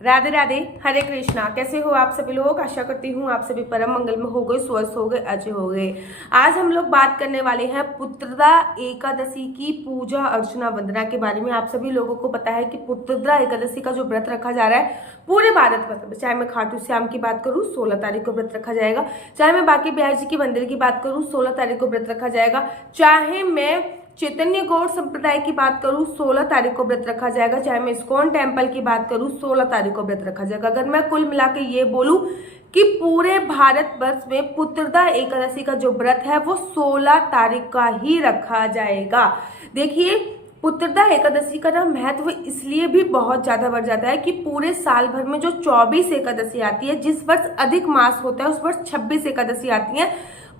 राधे राधे, हरे कृष्णा। कैसे हो आप सभी लोग? आशा करती हूँ आप सभी परम मंगल में हो गए, स्वस्थ हो गए, अच्छे हो गए। आज हम लोग बात करने वाले हैं पुत्रदा एकादशी की पूजा अर्चना वंदना के बारे में। आप सभी लोगों को पता है कि पुत्रदा एकादशी का जो व्रत रखा जा रहा है पूरे भारत में, चाहे मैं खाटू श्याम की बात करूँ 16 तारीख को व्रत रखा जाएगा, चाहे मैं बाकी बिहार जी की मंदिर की बात करूँ 16 तारीख को व्रत रखा जाएगा, चाहे मैं चैतन्य गौड़ संप्रदाय की बात करूं 16 तारीख को व्रत रखा जाएगा, चाहे मैं इस्कॉन टेम्पल की बात करूं 16 तारीख को व्रत रखा जाएगा। अगर मैं कुल मिला के ये बोलूं कि पूरे भारत वर्ष में पुत्रदा एकादशी का जो व्रत है वो 16 तारीख का ही रखा जाएगा। देखिए, पुत्रदा एकादशी का ना महत्व इसलिए भी बहुत ज्यादा बढ़ जाता है कि पूरे साल भर में जो 24 एकादशी आती है, जिस वर्ष अधिक मास होता है उस वर्ष 26 एकादशी आती है।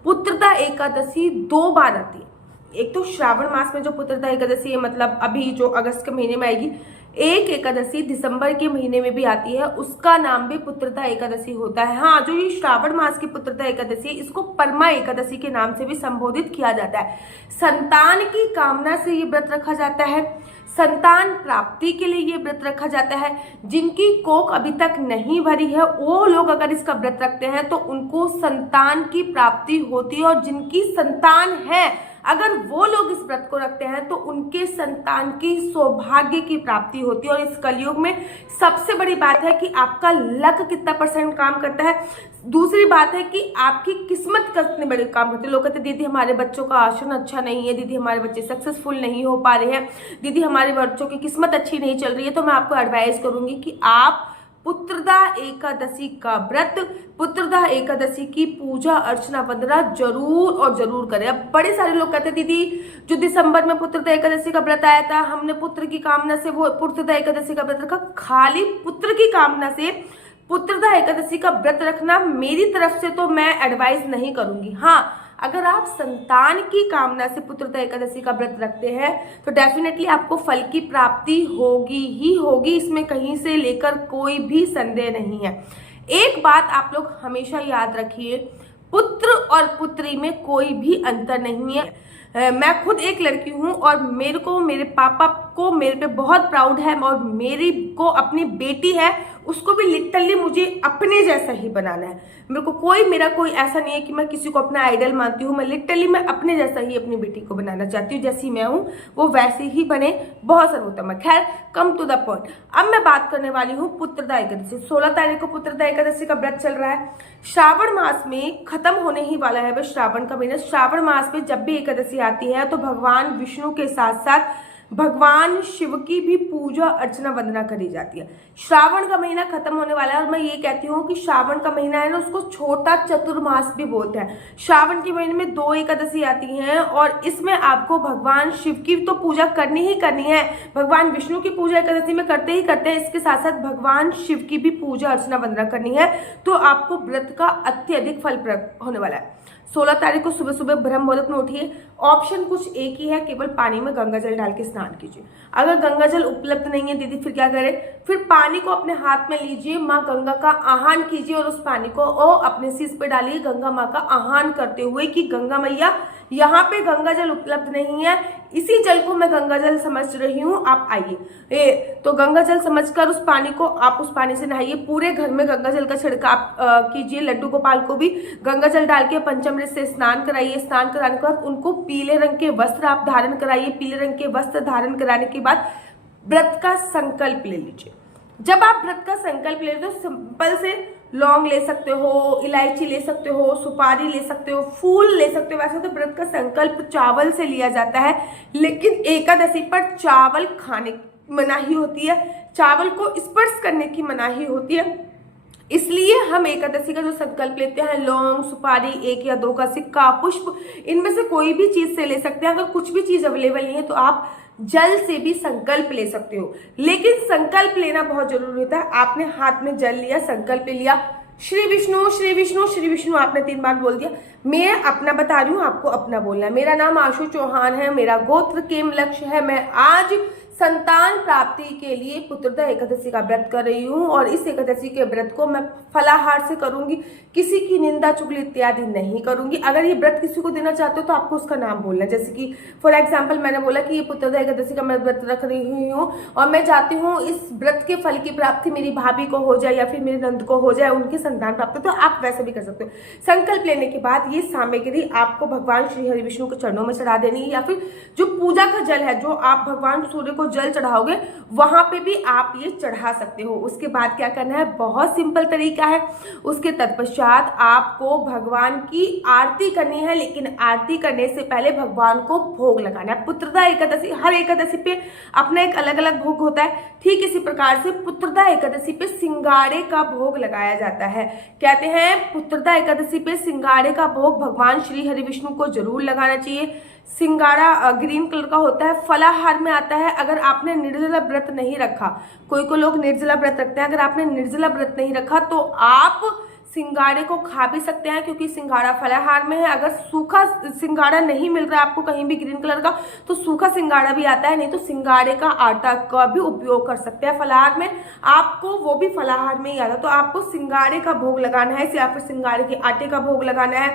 पुत्रदा एकादशी 2 बार आती है। एक तो श्रावण मास में जो पुत्रदा एकादशी है, मतलब अभी जो अगस्त के महीने में आएगी, एक एकादशी दिसंबर के महीने में भी आती है, उसका नाम भी पुत्रदा एकादशी होता है। हाँ, जो ये श्रावण मास की पुत्रदा एकादशी है इसको परमा एकादशी के नाम से भी संबोधित किया जाता है। संतान की कामना से ये व्रत रखा जाता है, संतान प्राप्ति के लिए ये व्रत रखा जाता है। जिनकी कोख अभी तक नहीं भरी है वो लोग अगर इसका व्रत रखते हैं तो उनको संतान की प्राप्ति होती है, और जिनकी संतान है अगर वो लोग इस व्रत को रखते हैं तो उनके संतान की सौभाग्य की प्राप्ति होती है। और इस कलयुग में सबसे बड़ी बात है कि आपका लक कितना % काम करता है। दूसरी बात है कि आपकी किस्मत कितने बड़े काम करती है। लोग कहते हैं दीदी हमारे बच्चों का आचरण अच्छा नहीं है, दीदी हमारे बच्चे सक्सेसफुल नहीं हो पा रहे हैं, दीदी हमारे बच्चों की किस्मत अच्छी नहीं चल रही है। तो मैं आपको एडवाइस करूंगी कि आप पुत्रदा एकादशी का व्रत, पुत्रदा एकादशी की पूजा अर्चना वंदना जरूर और जरूर करें। अब बड़े सारे लोग कहते हैं दीदी जो दिसंबर में पुत्रदा एकादशी का व्रत आया था हमने पुत्र की कामना से वो पुत्रदा एकादशी का व्रत रखा। खाली पुत्र की कामना से पुत्रदा एकादशी का व्रत रखना मेरी तरफ से तो मैं एडवाइस नहीं करूंगी। हाँ, अगर आप संतान की कामना से पुत्रदा एकादशी का व्रत रखते हैं तो डेफिनेटली आपको फल की प्राप्ति होगी ही होगी, इसमें कहीं से लेकर कोई भी संदेह नहीं है। एक बात आप लोग हमेशा याद रखिए, पुत्र और पुत्री में कोई भी अंतर नहीं है। मैं खुद एक लड़की हूँ और मेरे को मेरे पापा को मेरे पे बहुत प्राउड है, और मेरी को अपनी बेटी है उसको भी लिटरली मुझे अपने जैसा ही बनाना है। मेरे को मेरा कोई ऐसा नहीं है कि मैं किसी को अपना आइडल मानती हूँ। मैं लिटरली मैं अपने जैसा ही अपनी बेटी को बनाना चाहती हूँ, जैसी मैं हूँ वो वैसे ही बने, बहुत सर्वोत्तम है। खैर, कम टू द पॉइंट। अब मैं बात करने वाली हूँ पुत्रदा एकादशी। 16 तारीख को पुत्रदा एकादशी का व्रत चल रहा है। श्रावण मास में खत्म होने ही वाला है बस श्रावण का महीना। श्रावण मास में जब भी एकादशी आती है तो भगवान विष्णु के साथ साथ भगवान शिव की भी पूजा अर्चना वंदना करी जाती है। श्रावण का महीना खत्म होने वाला है, और मैं ये कहती हूँ कि श्रावण का महीना है ना, उसको छोटा चतुर्मास भी बोलते हैं। श्रावण के महीने में 2 एकादशी आती हैं और इसमें आपको भगवान शिव की तो पूजा करनी ही करनी है। भगवान विष्णु की पूजा एकादशी में करते ही करते हैं, इसके साथ साथ भगवान शिव की भी पूजा अर्चना वंदना करनी है, तो आपको व्रत का अत्यधिक फल प्राप्त होने वाला है। 16 तारीख को सुबह सुबह ब्रह्म मुहूर्त में उठिए। ऑप्शन कुछ एक ही है, केवल पानी में गंगा जल डाल के स्नान कीजिए। अगर गंगा जल उपलब्ध नहीं है दीदी फिर क्या करें? फिर पानी को अपने हाथ में लीजिए, माँ गंगा का आह्वान कीजिए और उस पानी को अपने शीश पे डालिए, गंगा माँ का आह्वान करते हुए कि गंगा मैया यहाँ पे गंगा जल उपलब्ध नहीं है, इसी जल को मैं गंगा जल समझ रही हूँ, आप आइए। तो गंगा जल समझकर उस पानी को आप उस पानी से नहाइए। पूरे घर में गंगा जल का छिड़काव कीजिए। लड्डू गोपाल को भी गंगा जल डाल के पंचामृत से स्नान कराइए। स्नान कराने के बाद उनको पीले रंग के वस्त्र आप धारण कराइए। पीले रंग के वस्त्र धारण कराने के बाद व्रत का संकल्प ले लीजिए। जब आप व्रत का संकल्प ले तो सिंपल से लौंग ले सकते हो, इलायची ले सकते हो, सुपारी ले सकते हो, फूल ले सकते हो। वैसे तो व्रत का संकल्प चावल से लिया जाता है, लेकिन एकादशी पर चावल खाने की मनाही होती है, चावल को स्पर्श करने की मनाही होती है। इसलिए हम एकादशी का जो संकल्प लेते हैं, लौंग, सुपारी, 1 या 2 का सिक्का, पुष्प, इनमें से कोई भी चीज से ले सकते हैं। अगर कुछ भी चीज अवेलेबल नहीं है तो आप जल से भी संकल्प ले सकते हो, लेकिन संकल्प लेना बहुत जरूरी होता है। आपने हाथ में जल लिया, संकल्प ले लिया, श्री विष्णु श्री विष्णु श्री विष्णु आपने 3 बार बोल दिया। मैं अपना बता रही हूँ, आपको अपना बोलना है। मेरा नाम आशु चौहान है, मेरा गोत्र केम लक्ष्य है। मैं आज संतान प्राप्ति के लिए पुत्रदा एकादशी का व्रत कर रही हूँ और इस एकादशी के व्रत को मैं फलाहार से करूंगी, किसी की निंदा चुगली इत्यादि नहीं करूंगी। अगर ये व्रत किसी को देना चाहते हो तो आपको उसका नाम बोलना है। जैसे कि फॉर एग्जाम्पल मैंने बोला कि ये पुत्रदा एकादशी का मैं व्रत रख रही हूँ और मैं चाहती हूँ इस व्रत के फल की प्राप्ति मेरी भाभी को हो जाए या फिर मेरे नंद को हो जाए, उनकी संतान प्राप्त हो, तो आप वैसे भी कर सकते हो। संकल्प लेने के बाद ये सामग्री आपको भगवान श्री हरि विष्णु के चरणों में चढ़ा देनी है, या फिर जो पूजा का जल है जो आप भगवान सूर्य को जल चढ़ाओगे वहां पे भी आप ये चढ़ा सकते हो। उसके बाद क्या करना है, बहुत सिंपल तरीका है। उसके तत्पश्चात आपको भगवान की आरती करनी है, लेकिन आरती करने से पहले भगवान को भोग लगाना है। पुत्रदा एकादशी, हर एकादशी पे अपना एक अलग अलग भोग होता है, ठीक इसी प्रकार से पुत्रदा एकादशी पे सिंगाड़े का भोग लगाया जाता है। कहते हैं पुत्रदा एकादशी पे सिंगाड़े का भोग भगवान श्री हरि विष्णु को जरूर लगाना चाहिए। सिंगाड़ा ग्रीन कलर का होता है, फलाहार में आता है। अगर आपने निर्जला व्रत नहीं रखा, कोई लोग निर्जला व्रत रखते हैं, अगर आपने निर्जला व्रत नहीं रखा तो आप सिंगाड़े को खा भी सकते हैं, क्योंकि सिंगाड़ा फलाहार में है। अगर सूखा सिंगाड़ा नहीं मिल रहा है आपको कहीं भी ग्रीन कलर का, तो सूखा सिंगाड़ा भी आता है, नहीं तो सिंगाड़े का आटा का भी उपयोग कर सकते हैं। फलाहार में आपको वो भी फलाहार में ही आता है, तो आपको सिंगाड़े का भोग लगाना है, या फिर सिंगाड़े के आटे का भोग लगाना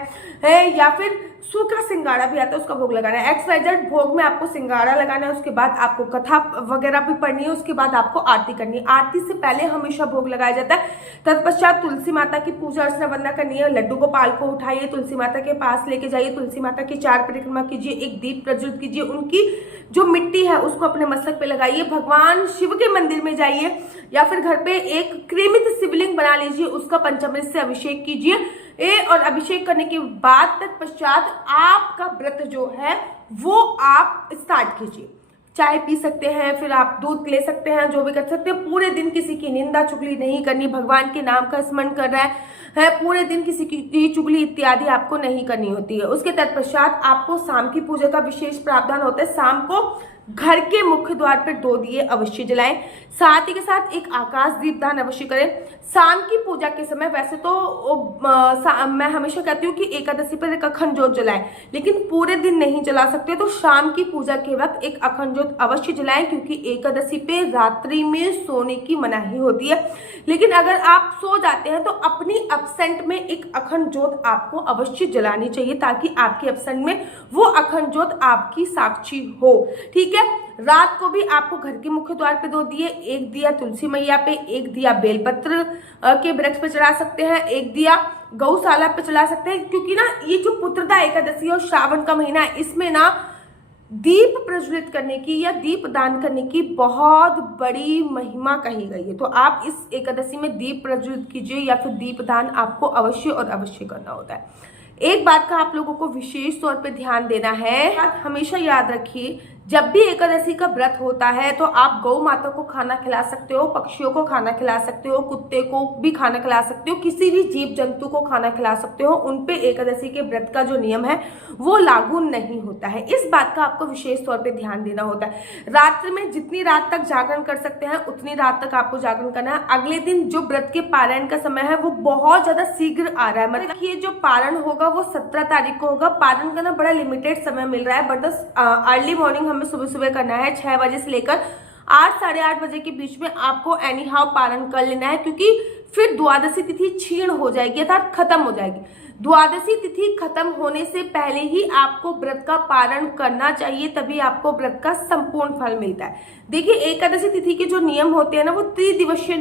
है या फिर सूखा सिंगाड़ा भी आता है उसका भोग लगाना है। XYZ भोग में आपको सिंगाड़ा लगाना है। उसके बाद आपको कथा वगैरह भी पढ़नी है। उसके बाद आपको आरती करनी है। आरती से पहले हमेशा भोग लगाया जाता है। तत्पश्चात तुलसी माता की पूजा अर्चना वंदना करनी है। लड्डू गोपाल को उठाइए, तुलसी माता के पास लेके जाइए, तुलसी माता की 4 परिक्रमा कीजिए, एक दीप प्रज्वलित कीजिए, उनकी जो मिट्टी है उसको अपने मस्तक पे लगाइए। भगवान शिव के मंदिर में जाइए या फिर घर पे एक क्रीमित शिवलिंग बना लीजिए, उसका पंचामृत से अभिषेक कीजिए। और अभिषेक करने के बाद तत्पश्चात आपका व्रत जो है वो आप स्टार्ट कीजिए। चाय पी सकते हैं, फिर आप दूध ले सकते हैं, जो भी कर सकते हैं। पूरे दिन किसी की निंदा चुगली नहीं करनी, भगवान के नाम का स्मरण कर रहा है पूरे दिन किसी की चुगली इत्यादि आपको नहीं करनी होती है। उसके तत्पश्चात आपको शाम की पूजा का विशेष प्रावधान होता है। शाम को घर के मुख्य द्वार पर 2 दिए अवश्य जलाएं, साथ ही के साथ एक आकाश दीपदान अवश्य करें। शाम की पूजा के समय वैसे तो मैं हमेशा कहती हूँ कि एकादशी पर एक अखंड ज्योत जलाएं, लेकिन पूरे दिन नहीं जला सकते, तो शाम की पूजा के वक्त एक अखंड ज्योत अवश्य जलाएं, क्योंकि एकादशी पे रात्रि में सोने की मनाही होती है। लेकिन अगर आप सो जाते हैं तो अपनी एब्सेंट में एक अखंड ज्योत आपको अवश्य जलानी चाहिए, ताकि आपकी एब्सेंट में वो अखंड ज्योत आपकी साक्षी हो। ठीक है। रात को भी आपको घर के मुख्य द्वार पे 2 दिए, एक दिया तुलसी मैया पे, एक दिया बेलपत्र के वृक्ष पे चढ़ा सकते हैं, एक दिया गौशाला पे चढ़ा सकते हैं। क्योंकि ना ये जो पुत्रदा एकादशी और श्रावण का महीना है, इसमें ना दीप प्रज्वलित करने की या दीप दान करने की बहुत बड़ी महिमा कही गई है। तो आप इस एकादशी में दीप प्रज्वलित कीजिए या फिर दीप दान आपको अवश्य और अवश्य करना होता है। एक बात का आप लोगों को विशेष तौर पे ध्यान देना है, हमेशा याद रखिए, जब भी एकादशी का व्रत होता है तो आप गौ माता को खाना खिला सकते हो, पक्षियों को खाना खिला सकते हो, कुत्ते को भी खाना खिला सकते हो, किसी भी जीव जंतु को खाना खिला सकते हो। उनपे एकादशी के व्रत का जो नियम है वो लागू नहीं होता है। इस बात का आपको विशेष तौर पे ध्यान देना होता है। रात्रि में जितनी रात तक जागरण कर सकते हैं उतनी रात तक आपको जागरण करना है। अगले दिन जो व्रत के पारायण का समय है वो बहुत ज्यादा शीघ्र आ रहा है, मतलब ये जो पारण होगा वो 17 तारीख को होगा। पारण का ना बड़ा लिमिटेड समय मिल रहा है, बट अर्ली मॉर्निंग हमें सुबह सुबह करना है। 6 बजे से लेकर 8 साढ़े 8 बजे के बीच में आपको एनी हाउ पारण कर लेना है, क्योंकि फिर द्वादशी तिथि क्षीण हो जाएगी, अर्थात खत्म हो जाएगी। द्वादशी तिथि खत्म होने से पहले ही आपको व्रत का पारण करना चाहिए, तभी आपको व्रत का संपूर्ण फल मिलता है। देखिए, एकादशी तिथि के जो नियम होते हैं ना वो त्रिदिवसीय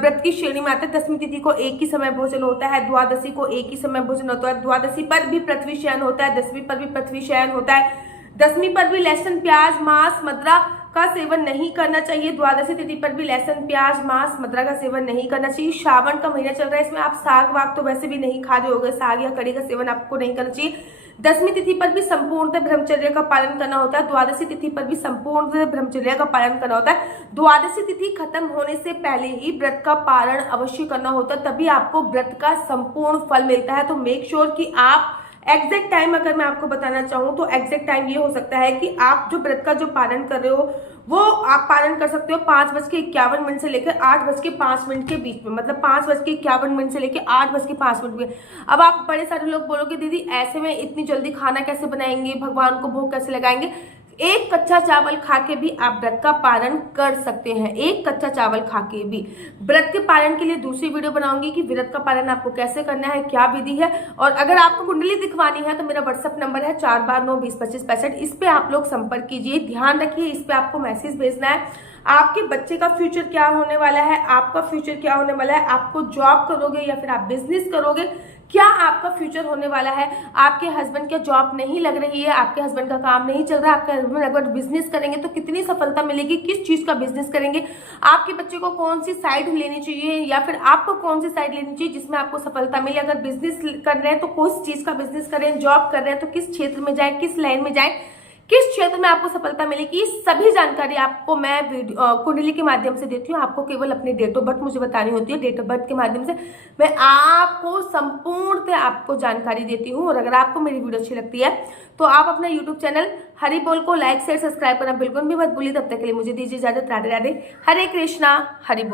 व्रत की श्रेणी में आते हैं। 10वीं तिथि को एक ही समय भोजन होता है, द्वादशी को एक ही समय भोजन होता है, द्वादशी पर भी पृथ्वी शयन होता है, 10वीं पर भी पृथ्वी शयन होता है, 10वीं पर भी लहसुन प्याज मांस मदिरा का सेवन नहीं करना चाहिए। द्वादशी तिथि पर भी लहसुन प्याज मांस मदिरा का सेवन नहीं करना चाहिए। श्रावण का महीना चल रहा है, इसमें आप साग वाग तो वैसे भी नहीं खा रहे होगे, साग या कड़ी का सेवन आपको नहीं करना चाहिए। 10वीं तिथि पर भी संपूर्ण ब्रह्मचर्य का पालन करना होता है, द्वादशी तिथि पर भी संपूर्ण ब्रह्मचर्य का पालन करना होता है। द्वादशी तिथि खत्म होने से पहले ही व्रत का पारण अवश्य करना होता है, तभी आपको व्रत का संपूर्ण फल मिलता है। तो मेक श्योर कि आप एग्जैक्ट टाइम, अगर मैं आपको बताना चाहूँ तो एग्जैक्ट टाइम ये हो सकता है कि आप जो व्रत का जो पालन कर रहे हो वो आप पालन कर सकते हो 5:51 से लेकर 8:05 के बीच में, मतलब 5:51 से लेकर 8:05 में। अब आप बड़े सारे लोग बोलोगे दीदी ऐसे में इतनी जल्दी खाना कैसे बनाएंगे, भगवान को भोग कैसे लगाएंगे। एक कच्चा चावल खा के भी आप व्रत का पालन कर सकते हैं, एक कच्चा चावल खा के भी। व्रत के पालन के लिए दूसरी वीडियो बनाऊंगी कि व्रत का पालन आपको कैसे करना है, क्या विधि है। और अगर आपको कुंडली दिखवानी है तो मेरा व्हाट्सएप नंबर है 429202565, इस पे आप लोग संपर्क कीजिए। ध्यान रखिए, इस पे आपको मैसेज भेजना है। आपके बच्चे का फ्यूचर क्या होने वाला है, आपका फ्यूचर क्या होने वाला है, आपको जॉब करोगे या फिर आप बिजनेस करोगे, क्या आपका फ्यूचर होने वाला है। आपके हस्बैंड की जॉब नहीं लग रही है, आपके हस्बैंड का काम नहीं चल रहा, आपके हस्बैंड अगर बिजनेस करेंगे तो कितनी सफलता मिलेगी, किस चीज का बिजनेस करेंगे, आपके बच्चे को कौन सी साइड लेनी चाहिए या फिर आपको कौन सी साइड लेनी चाहिए जिसमें आपको सफलता मिले। अगर बिजनेस कर रहे हैं तो किस चीज का बिजनेस करें, जॉब कर रहे हैं तो किस क्षेत्र में जाए, किस लाइन में जाए, किस क्षेत्र में आपको सफलता मिलेगी, सभी जानकारी आपको मैं कुंडली के माध्यम से देती हूँ। आपको केवल अपनी डेट ऑफ बर्थ मुझे बतानी होती है, डेट ऑफ बर्थ के माध्यम से मैं आपको संपूर्णतः आपको जानकारी देती हूँ। और अगर आपको मेरी वीडियो अच्छी लगती है तो आप अपना यूट्यूब चैनल हरि बोल को लाइक शेयर सब्सक्राइब करना बिल्कुल भी मत भूलिए। तब तक के लिए मुझे दीजिए इजाजत। राधे राधे, हरे कृष्णा, हरि बोल।